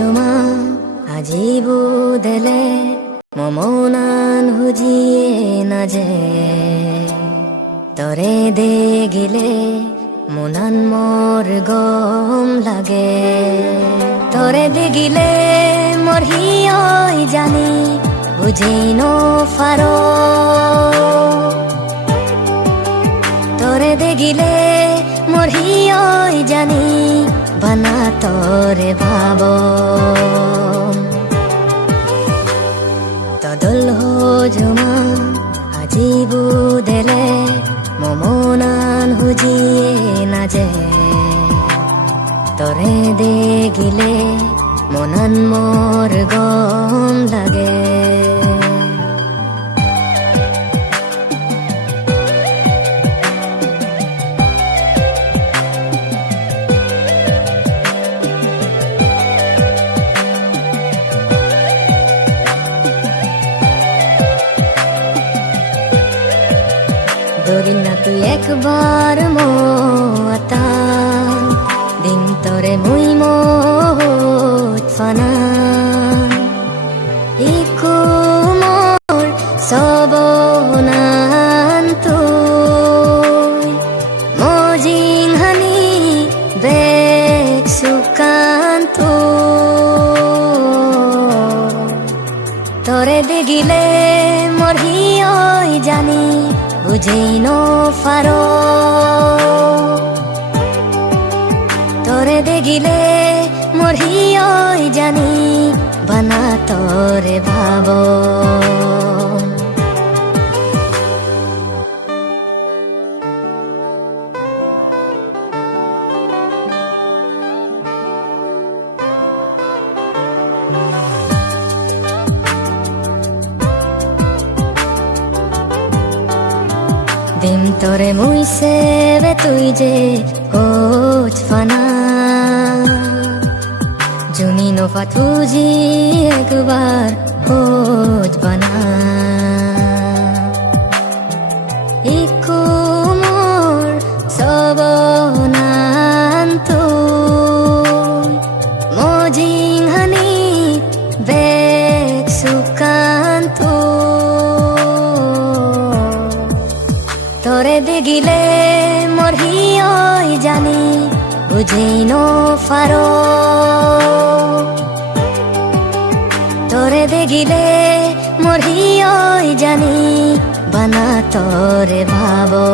জমা আজিবু দেলে মমনান হুজিয়ে না যে তরে দে গিলে মনান মোর গম লাগে তরে দে গিলে মোর হিয়ই জানি বুঝি নো ফারো তরে দে গিলে মোর হিয়ই জানি বানা তোরে ভাবো তদল হো জমা আজিবু দেলে মমনান হুজিয়ে না যে তরে দে গিলে মনান মোর গম লাগে দরিনা তুই একবার মোয়াতান দিন তরে মুই মোট ফানান ইকু মোর সবনান তুই মজিং হানি বেক সুকান তরে দেগিলে মোর হিয়ই জানি বুঝি নো ফারো তোরে দেগিলে মোর হিয়ই জানি বানা তোরে ভাবো দিন তোরে মুই সেবে তুই যে হোচ ফানা জুনি নো ফাতুজি একবার হোচ বানা ইকু মোর সবনান তুই মজিং হানি বেক সুকান তোরে দেগিলে মোর হিয়ই জানি বুঝি নো ফারো তোরে দেগিলে মোর হিয়ই জানি বানা তোরে ভাবো